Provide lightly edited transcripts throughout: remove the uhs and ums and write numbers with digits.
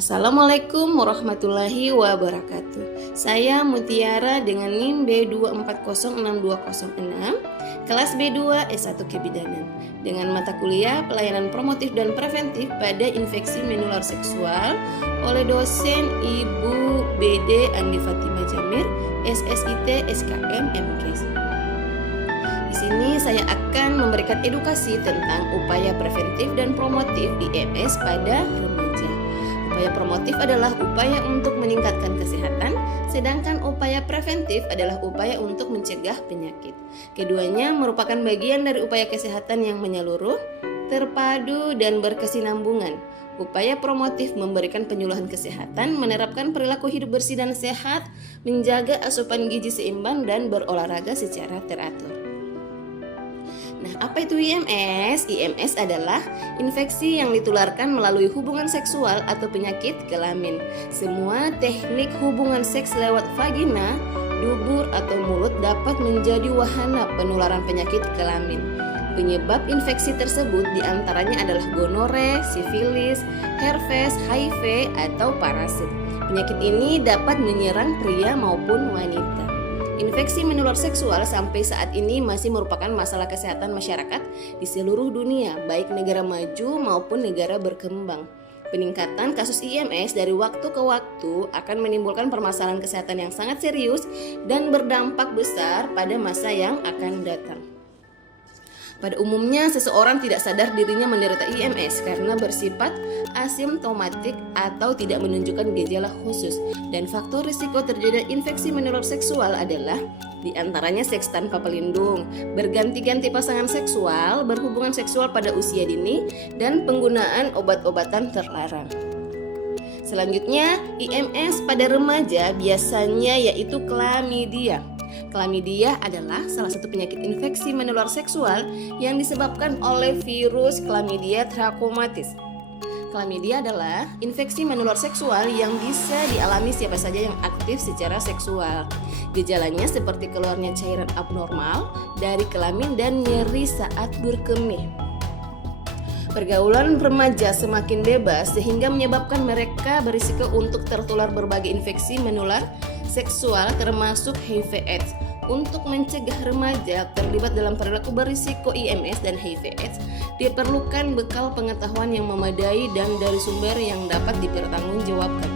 Assalamualaikum warahmatullahi wabarakatuh. Saya Mutiara dengan NIM B2406206, kelas B2 S1 Kebidanan, dengan mata kuliah Pelayanan Promotif dan Preventif pada Infeksi Menular Seksual oleh dosen Ibu BD Andi Fatimah Jamir, SSIT SKM MKes. Di sini saya akan memberikan edukasi tentang upaya preventif dan promotif IMS pada remaja. Upaya promotif adalah upaya untuk meningkatkan kesehatan, sedangkan upaya preventif adalah upaya untuk mencegah penyakit. Keduanya merupakan bagian dari upaya kesehatan yang menyeluruh, terpadu, dan berkesinambungan. Upaya promotif memberikan penyuluhan kesehatan, menerapkan perilaku hidup bersih dan sehat, menjaga asupan gizi seimbang, dan berolahraga secara teratur. Nah, apa itu IMS? IMS adalah infeksi yang ditularkan melalui hubungan seksual atau penyakit kelamin. Semua teknik hubungan seks lewat vagina, dubur, atau mulut dapat menjadi wahana penularan penyakit kelamin. Penyebab infeksi tersebut diantaranya adalah gonore, sifilis, herpes, HIV, atau parasit. Penyakit ini dapat menyerang pria maupun wanita. Infeksi menular seksual sampai saat ini masih merupakan masalah kesehatan masyarakat di seluruh dunia, baik negara maju maupun negara berkembang. Peningkatan kasus IMS dari waktu ke waktu akan menimbulkan permasalahan kesehatan yang sangat serius dan berdampak besar pada masa yang akan datang. Pada umumnya, seseorang tidak sadar dirinya menderita IMS karena bersifat asimptomatik atau tidak menunjukkan gejala khusus. Dan faktor risiko terjadi infeksi menular seksual adalah diantaranya seks tanpa pelindung, berganti-ganti pasangan seksual, berhubungan seksual pada usia dini, dan penggunaan obat-obatan terlarang. Selanjutnya, IMS pada remaja biasanya yaitu klamidia. Klamidia adalah salah satu penyakit infeksi menular seksual yang disebabkan oleh virus Chlamydia trachomatis. Klamidia adalah infeksi menular seksual yang bisa dialami siapa saja yang aktif secara seksual. Gejalanya seperti keluarnya cairan abnormal dari kelamin dan nyeri saat berkemih. Pergaulan remaja semakin bebas sehingga menyebabkan mereka berisiko untuk tertular berbagai infeksi menular seksual termasuk HIV/AIDS. Untuk mencegah remaja terlibat dalam perilaku berisiko IMS dan HIV/AIDS, diperlukan bekal pengetahuan yang memadai dan dari sumber yang dapat dipertanggungjawabkan.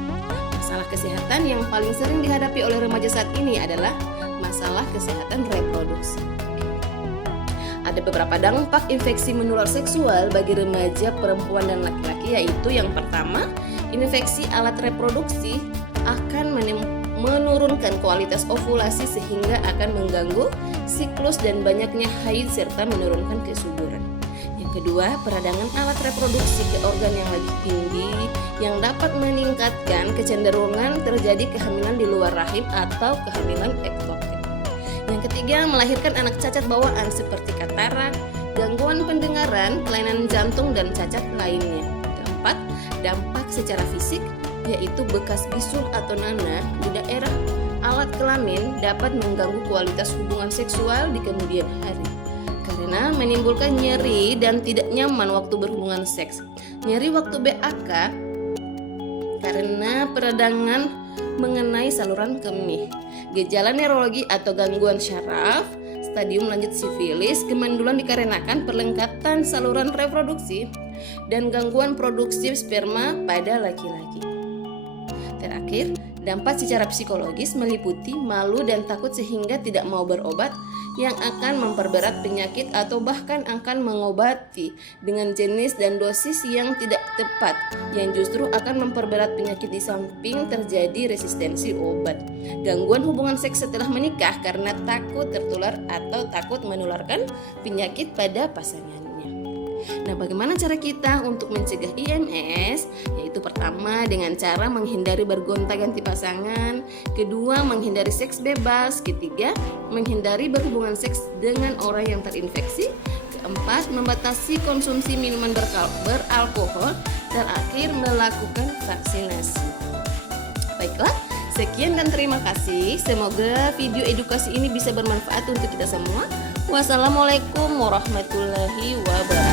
Masalah kesehatan yang paling sering dihadapi oleh remaja saat ini adalah masalah kesehatan reproduksi. Ada beberapa dampak infeksi menular seksual bagi remaja perempuan dan laki-laki, yaitu yang pertama, infeksi alat reproduksi akan menurunkan kualitas ovulasi sehingga akan mengganggu siklus dan banyaknya haid serta menurunkan kesuburan. Yang kedua, peradangan alat reproduksi ke organ yang lebih tinggi yang dapat meningkatkan kecenderungan terjadi kehamilan di luar rahim atau kehamilan ektopik. Yang ketiga, melahirkan anak cacat bawaan seperti katarak, gangguan pendengaran, kelainan jantung, dan cacat lainnya. Keempat, dampak secara fisik, yaitu bekas bisul atau nanah di daerah alat kelamin dapat mengganggu kualitas hubungan seksual di kemudian hari karena menimbulkan nyeri dan tidak nyaman waktu berhubungan seks. Nyeri waktu BAK karena peradangan mengenai saluran kemih. Gejala neurologi atau gangguan syaraf, stadium lanjut sifilis, kemandulan dikarenakan perlengkapan saluran reproduksi, dan gangguan produksi sperma pada laki-laki. Terakhir, dampak secara psikologis meliputi malu dan takut sehingga tidak mau berobat yang akan memperberat penyakit atau bahkan akan mengobati dengan jenis dan dosis yang tidak tepat yang justru akan memperberat penyakit di samping terjadi resistensi obat. Gangguan hubungan seks setelah menikah karena takut tertular atau takut menularkan penyakit pada pasangannya. Nah, bagaimana cara kita untuk mencegah IMS? Yaitu pertama, dengan cara menghindari bergonta-ganti pasangan. Kedua, menghindari seks bebas. Ketiga, menghindari berhubungan seks dengan orang yang terinfeksi. Keempat, membatasi konsumsi minuman beralkohol. Terakhir, melakukan vaksinasi. Baiklah, sekian dan terima kasih. Semoga video edukasi ini bisa bermanfaat untuk kita semua. Wassalamualaikum warahmatullahi wabarakatuh.